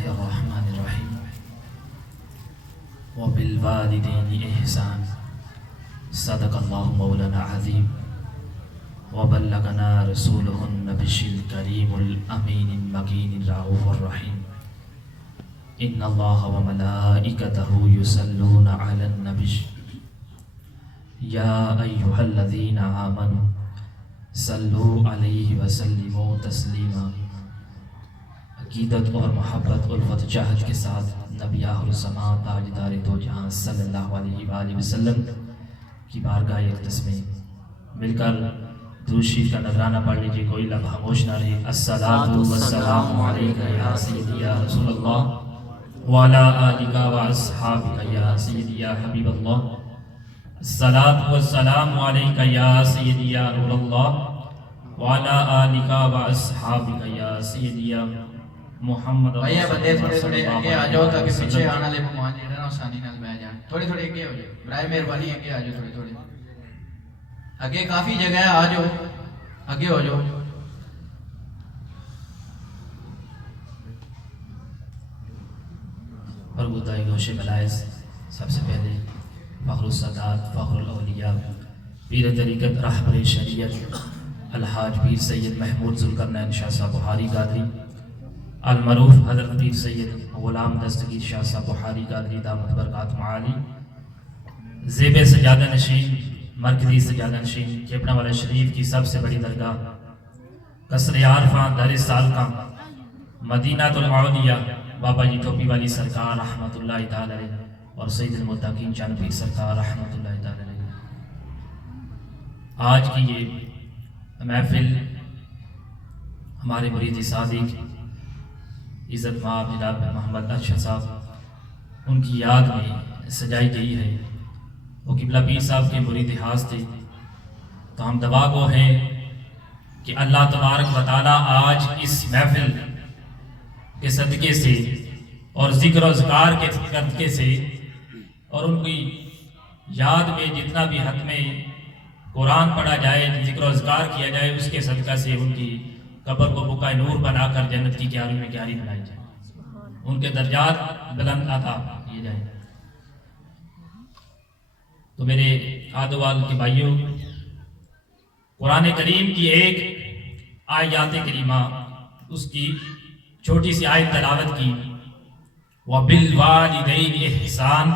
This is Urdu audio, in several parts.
اللہ الرحمن الرحیم وبالوالدین احسان صدق اللہ مولانا عظیم وبلغنا رسولہ النبی الکریم الامین المکین الرؤوف الرحیم ان اللہ وملائکتہ یصلون علی النبی یا ایہا الذین آمنوا صلوا علیہ وسلموا تسلیما۔ عقیدت اور محبت الفت جہد کے ساتھ نبی آخر الزماں تاجدار دو جہاں صلی اللہ علیہ وآلہ وسلم کی بارگاہ اقدس میں مل کر درود شریف کا نذرانہ پڑھ لیجیے، کوئی لب خاموش نہ رہے۔ الصلاۃ والسلام علیک یا سیدی یا رسول اللہ وعلی آلک واصحابک یا سیدی یا حبیب اللہ۔ الصلاۃ والسلام علیک یا سیدی یا نور اللہ وعلی آلک واصحابک یا سیدی یا محمد۔ بھائیہ بندے تھوڑے تھوڑے اگے آ جاؤ تاکہ پیچھے آنا لے مہمان جڑے نا آسانی نال بیٹھ جان۔ تھوڑے تھوڑے اگے ہو جاؤ، برائے مہربانی اگے آ جاؤ، تھوڑے تھوڑے اگے کافی جگہ ہے، آ جاؤ اگے ہو جاؤ۔ برگزیدہ گوش ملائز سب سے پہلے فخر السادات فخر الاولیاء پیر طریقت رہبر شریعت الحاج پیر سید محمود ذوالقرنین شاہ صاحب بخاری قادری المعروف حضرت پیر سید غلام دستگیر شاہ صاحب بخاری قادری دامت برکات معالی زیب سجادہ نشین مرکزی سجادہ نشین کیپڑا والا شریف کی سب سے بڑی درگاہ قصر عارفاں در سال کا مدینہ المعودیہ بابا جی ٹوپی والی سرکار رحمت اللہ تعالی علیہ اور سید المتقین چند پیر سرکار رحمت اللہ تعالی علیہ۔ آج کی یہ محفل ہمارے مرید صادق عزت مآب جناب محمد ارشد صاحب ان کی یاد میں سجائی گئی ہے۔ وہ قبلہ پیر صاحب کے مرید خاص تھے، تو ہم دعا گو ہیں کہ اللہ تبارک و تعالیٰ آج اس محفل کے صدقے سے اور ذکر و اذکار کے صدقے سے اور ان کی یاد میں جتنا بھی حتم قرآن پڑھا جائے، ذکر و اذکار کیا جائے، اس کے صدقہ سے ان کی قبر کو بقائے نور بنا کر جنت کی کیاری میں کیاری بنائی جائے، ان کے درجات بلند عطا کیے جائیں۔ تو میرے آدوال کے بھائیوں، قرآن کریم کی ایک آیات کریمہ اس کی چھوٹی سی آیت تلاوت کی، وَبِالْوَالِدَيْنِ احسان،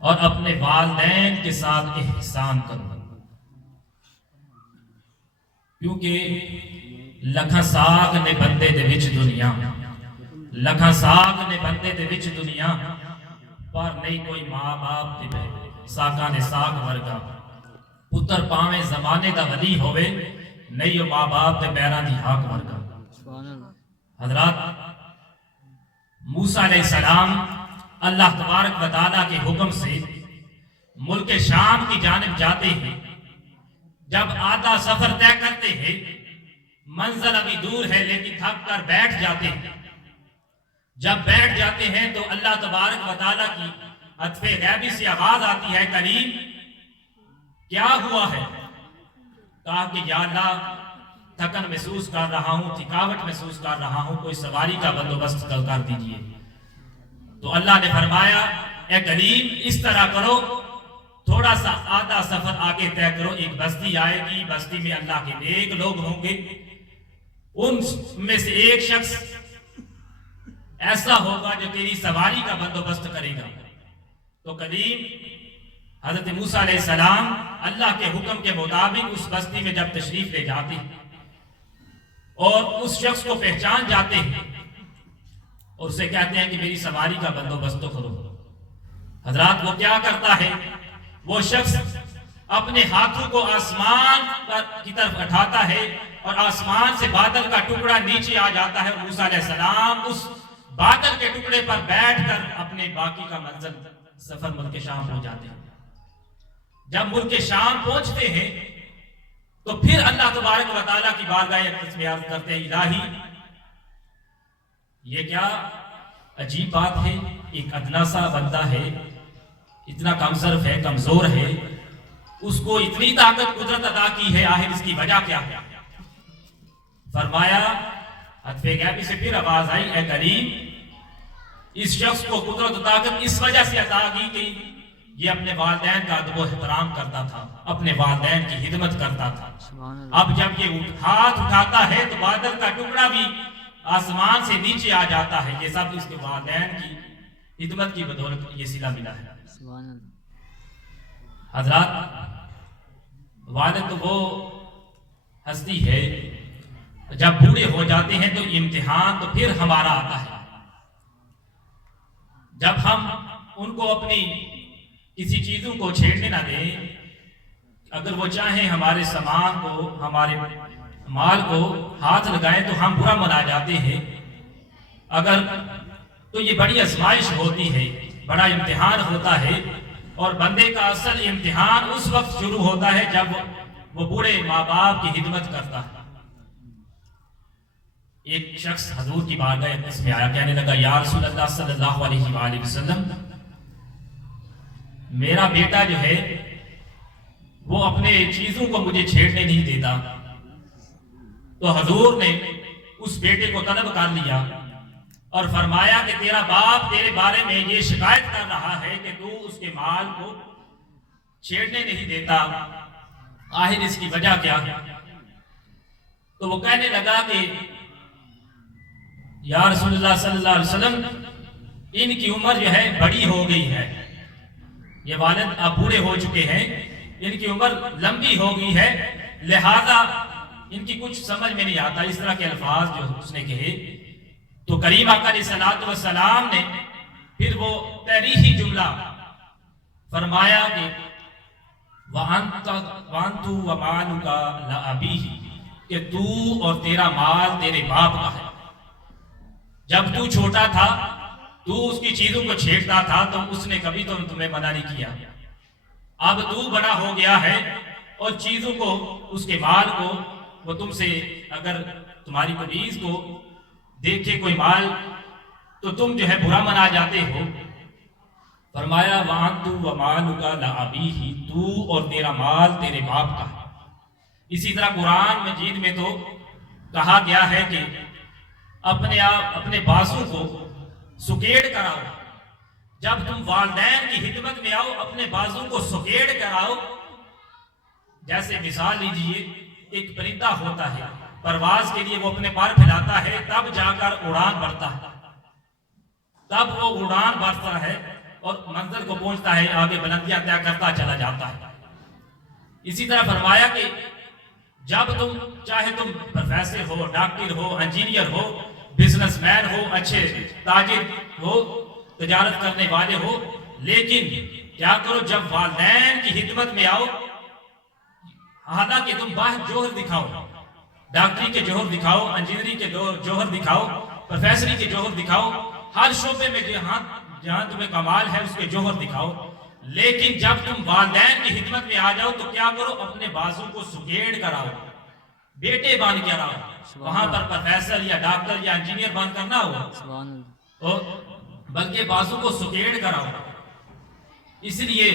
اور اپنے والدین کے ساتھ احسان کرو، کیونکہ لکھاں ساگ نے بندے دے وچ دنیا، لکھاں ساگ نے بندے دے وچ دنیا، پر نہیں کوئی ماں باپ دے ساگاں دے ساگ ورگا، پتر پاویں زمانے دا ولی ہوئے، نہیں وہ ماں باپ دے پیراں دی حق ورگا۔ حضرات، موسیٰ علیہ السلام اللہ تبارک و تعالیٰ کے حکم سے ملک شام کی جانب جاتے ہیں۔ جب آدھا سفر طے کرتے ہیں، منزل ابھی دور ہے لیکن تھک کر بیٹھ جاتے ہیں۔ جب بیٹھ جاتے ہیں تو اللہ تبارک و تعالیٰ کی عطف غیبی سے آواز آتی ہے، کریم کیا ہوا ہے؟ کہا کہ یا اللہ تھکن محسوس کر رہا ہوں، تھکاوٹ محسوس کر رہا ہوں، کوئی سواری کا بندوبست کر دیجئے۔ تو اللہ نے فرمایا، اے کریم اس طرح کرو، تھوڑا سا آدھا سفر آگے طے کرو، ایک بستی آئے گی، بستی میں اللہ کے نیک لوگ ہوں گے، ان میں سے ایک شخص ایسا ہوگا جو تیری سواری کا بندوبست کرے گا۔ تو کریم حضرت موسیٰ علیہ السلام اللہ کے حکم کے مطابق اس بستی میں جب تشریف لے جاتے ہیں اور اس شخص کو پہچان جاتے ہیں اور اسے کہتے ہیں کہ میری سواری کا بندوبست تو کرو۔ حضرات، وہ کیا کرتا ہے؟ وہ شخص اپنے ہاتھوں کو آسمان کی طرف اٹھاتا ہے اور آسمان سے بادل کا ٹکڑا نیچے آ جاتا ہے اور موسیٰ علیہ السلام اس بادل کے ٹکڑے پر بیٹھ کر اپنے باقی کا منزل سفر ملک شام پہنچ جاتے ہیں۔ جب ملک شام پہنچتے ہیں تو پھر اللہ تبارک و تعالیٰ کی بارگاہ اقدس میں عرض کرتے ہیں، الہی یہ کیا عجیب بات ہے، ایک ادنا سا بندہ ہے، اتنا کم ظرف ہے، کمزور ہے، اس کو اتنی طاقت قدرت عطا کی ہے، آخر اس کی وجہ کیا ہے؟ فرمایا عطف غیبی سے پھر آواز آئی، اے کریم اس شخص کو قدرت و طاقت اس وجہ سے عطا کی گئی، یہ اپنے والدین کا ادب و احترام کرتا تھا، اپنے والدین کی خدمت کرتا تھا۔ اب جب یہ ہاتھ اٹھاتا ہے تو بادل کا ٹکڑا بھی آسمان سے نیچے آ جاتا ہے، یہ سب اس کے والدین کی خدمت کی بدولت یہ صلہ ملا ہے۔ حضرات، والد تو وہ ہستی ہے جب بوڑھے ہو جاتے ہیں تو امتحان تو پھر ہمارا آتا ہے، جب ہم ان کو اپنی کسی چیزوں کو چھیڑنے نہ دیں، اگر وہ چاہیں ہمارے سامان کو، ہمارے مال کو ہاتھ لگائیں تو ہم برا منا جاتے ہیں، اگر تو یہ بڑی آزمائش ہوتی ہے، بڑا امتحان ہوتا ہے، اور بندے کا اصل امتحان اس وقت شروع ہوتا ہے جب وہ بوڑھے ماں باپ کی خدمت کرتا ہے۔ ایک شخص حضور کی بارگاہ میں آیا، کہنے لگا یا رسول اللہ صلی اللہ علیہ وآلہ وسلم، میرا بیٹا جو ہے وہ اپنے چیزوں کو مجھے چھیڑنے نہیں دیتا۔ تو حضور نے اس بیٹے کو طلب کر لیا اور فرمایا کہ تیرا باپ تیرے بارے میں یہ شکایت کر رہا ہے کہ تو اس کے مال کو چھیڑنے نہیں دیتا، آخر اس کی وجہ کیا؟ تو وہ کہنے لگا کہ یا رسول اللہ صلی اللہ علیہ وسلم، ان کی عمر جو ہے بڑی ہو گئی ہے، یہ والد اب بوڑھے ہو چکے ہیں، ان کی عمر لمبی ہو گئی ہے، لہذا ان کی کچھ سمجھ میں نہیں آتا، اس طرح کے الفاظ جو اس نے کہے۔ تو کریم آقا علیہ السلام نے پھر وہ تاریخی جملہ فرمایا کہ وَأَنْتُ وَمَالُكَ لَأَبِيهِ، کہ تو اور تیرا مال تیرے باپ کا ہے۔ جب تو چھوٹا تھا تو اس کی چیزوں کو چھیڑتا تھا تو اس نے کبھی تو تمہیں منع نہیں کیا، اب تو بڑا ہو گیا ہے اور چیزوں کو، اس کے مال کو وہ تم سے، اگر تمہاری قمیض کو دیکھے کوئی مال تو تم جو ہے برا منا جاتے ہو۔ فرمایا وَأَنْتُ وَمَالُكَ لَأَبِيهِ، تو اور تیرا مال تیرے باپ کا ہے۔ اسی طرح قرآن مجید میں تو کہا گیا ہے کہ اپنے بازو کو سکیڑ کر آؤ، جب تم والدین کی خدمت میں آؤ اپنے بازو کو سکیڑ کر آؤ۔ جیسے مثال لیجئے، ایک پرندہ ہوتا ہے، پرواز کے لیے وہ اپنے پر پھیلاتا ہے، تب جا کر اڑان بھرتا ہے، تب وہ اڑان بھرتا ہے اور منزل کو پہنچتا ہے، آگے بلندیاں طے کرتا چلا جاتا ہے۔ اسی طرح فرمایا کہ جب چاہے تم پروفیسر ہو، ڈاکٹر ہو، انجینئر ہو، بزنس مین ہو، اچھے تاجر ہو، تجارت کرنے والے ہو، لیکن کیا کرو جب والدین کی خدمت میں آؤ، حالانکہ تم باہر جوہر دکھاؤ، ڈاکٹری کے جوہر دکھاؤ، انجینئرنگ کے جوہر دکھاؤ، پروفیسری کے جوہر دکھاؤ، ہر شعبے میں جہاں تمہیں کمال ہے اس کے جوہر دکھاؤ، لیکن جب تم والدین کی خدمت میں آ جاؤ تو کیا کرو اپنے بازو کو سکیڑ کر آؤ، بیٹے بن کر آؤ، وہاں پر پروفیسر یا ڈاکٹر یا انجینئر بن کر نہ ہو، بلکہ بازو کو سکیڑ کر آؤ۔ اس لیے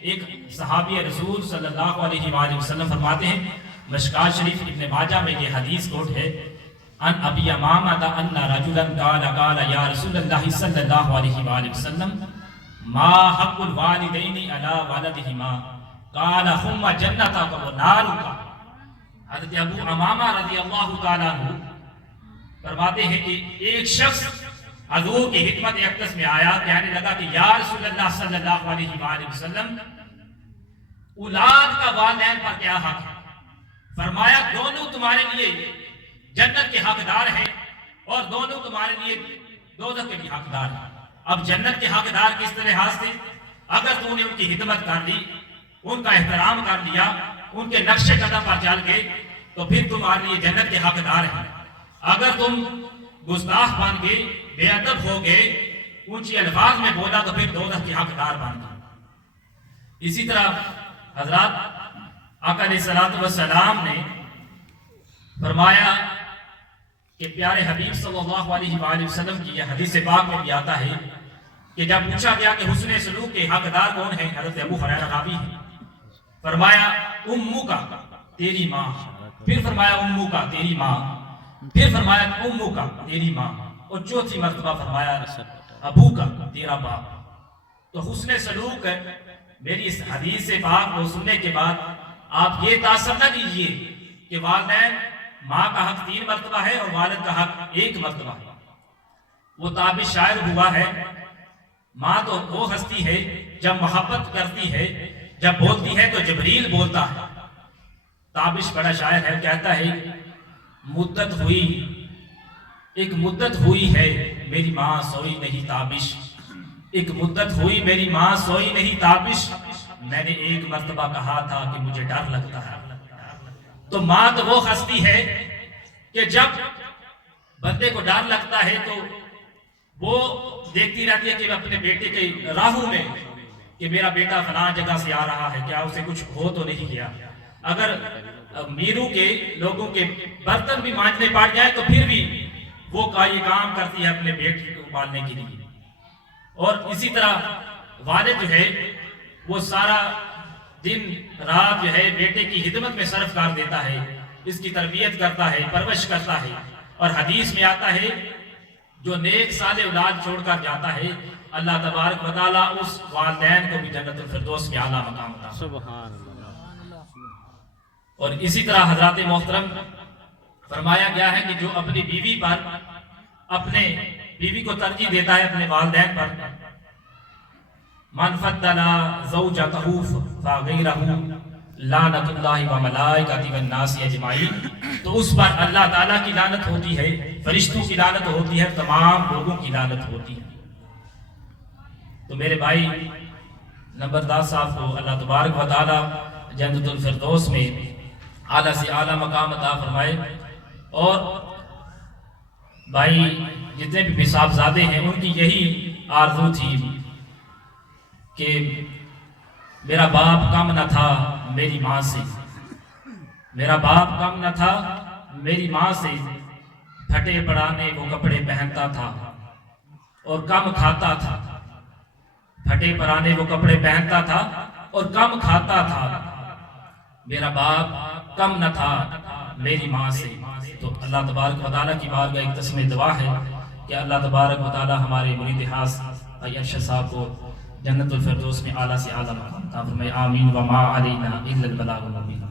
ایک صحابی رسول صلی اللہ علیہ وآلہ وسلم فرماتے ہیں، مشکات شریف ابن ماجہ میں یہ حدیث کوٹ ہے، ان ابی امامہ ان رجلا قال یا رسول اللہ صلی اللہ علیہ وآلہ وسلم ما حق الوالدین علی ولدہما قال ہم جنتک و نارک۔ حضرت ابو امامہ رضی اللہ تعالیٰ عنہ فرماتے ہیں کہ ایک شخص حضور کی خدمت اقدس میں آیا، کہنے لگا کہ یا رسول اللہ صلی اللہ علیہ وآلہ وسلم، اولاد کا والدین پر کیا حق ہے؟ فرمایا دونوں تمہارے لیے جنت کے حقدار ہیں اور دونوں تمہارے لیے دوزخ کے بھی حقدار ہیں۔ اب جنت کے حقدار کس طرح سے؟ اگر تم نے ان کی خدمت کر لی، ان کا احترام کر لیا، ان کے نقش قدم پر چل گئے تو پھر تمہارے لیے جنت کے حقدار ہیں۔ اگر تم گستاخ بن گئے، بے ادب ہو گئے، اونچی الفاظ میں بولا تو پھر دوزخ کے حقدار بن گئے۔ اسی طرح حضرات آقا علیہ السلام نے فرمایا کہ پیارے حبیب صلی اللہ علیہ وآلہ وسلم کی یہ حدیث پاک میں بھی آتا ہے کہ جب پوچھا گیا کہ حسن سلوک کے حقدار کون ہیں، حضرت ابو ہریرہ راوی ہیں، فرمایا امو کا، تیری ماں، پھر فرمایا امو کا، تیری ماں، پھر فرمایا امو کا، تیری ماں، اور چوتھی مرتبہ فرمایا ابو کا، تیرا باپ۔ تو حسن سلوک ہے میری اس حدیث سے پاک کو سننے کے بعد آپ یہ تاثر نہ لیجئے کہ والدین ماں کا حق 3 مرتبہ ہے اور والد کا حق 1 مرتبہ ہے۔ وہ تابش شاعر ہوا ہے، ماں تو وہ ہستی ہے جب محبت کرتی ہے، جب بولتی ہے تو جبریل بولتا ہے۔ تابش بڑا شاعر ہے، کہتا ہے ایک مدت ہوئی ہے میری ماں سوئی نہیں تابش، ایک مدت ہوئی میری ماں سوئی نہیں تابش، میں نے 1 مرتبہ کہا تھا کہ مجھے ڈر لگتا ہے۔ تو ماں تو وہ ہستی ہے کہ جب بندے کو ڈر لگتا ہے تو وہ دیکھتی رہتی ہے کہ اپنے بیٹے کے راہوں میں کہ میرا بیٹا فلاں جگہ سے آ رہا ہے، کیا اسے کچھ ہو تو نہیں گیا۔ اگر میروں کے لوگوں کے برتن بھی مانجنے پڑ جائے تو پھر بھی وہ یہ کام کرتی ہے اپنے بیٹے کو پالنے کے لیے۔ اور اسی طرح والد جو ہے وہ سارا دن رات جو ہے بیٹے کی خدمت میں صرف کر دیتا ہے، اس کی تربیت کرتا ہے، پرورش کرتا ہے۔ اور حدیث میں آتا ہے جو نیک صالح اولاد چھوڑ کر جاتا ہے اللہ تبارک و تعالیٰ اس والدین کو بھی جنت الفردوس میں اعلیٰ مقام عطا سبحان اللہ۔ اور اسی طرح حضرات محترم فرمایا گیا ہے کہ جو اپنی بیوی پر اپنے بیوی کو ترجیح دیتا ہے اپنے والدین پر، من فضل زوجته فغیرہ لعنت اللہ و ملائکۃ والناس اجمعین، تو اس پر اللہ تعالیٰ کی لعنت ہوتی ہے، فرشتوں کی لعنت ہوتی ہے، تمام لوگوں کی لعنت ہوتی ہے۔ تو میرے بھائی نمبردار صاحب کو اللہ تبارک و تعالیٰ جنت الفردوس میں اعلیٰ سے اعلیٰ مقام عطا فرمائے۔ اور بھائی جتنے بھی صاحبزادے ہیں ان کی یہی آرزو تھی کہ میرا باپ کم نہ تھا میری ماں سے، میرا باپ کم نہ تھا میری ماں سے، پھٹے پڑانے وہ کپڑے پہنتا تھا اور کم کھاتا تھا، پھٹے پرانے وہ کپڑے پہنتا تھا اور کم کھاتا تھا، میرا باپ کم نہ تھا میری ماں سے۔ تو اللہ تبارک و تعالیٰ کی بارگاہ ایک تسمہ دعا ہے کہ اللہ تبارک و تعالیٰ ہمارے مرید خاص بھائی ارشد صاحب کو جنت الفردوس میں اعلیٰ سے اعلیٰ مقام عطا فرمائے۔ آمین وما علینا الا البلاغ المبین۔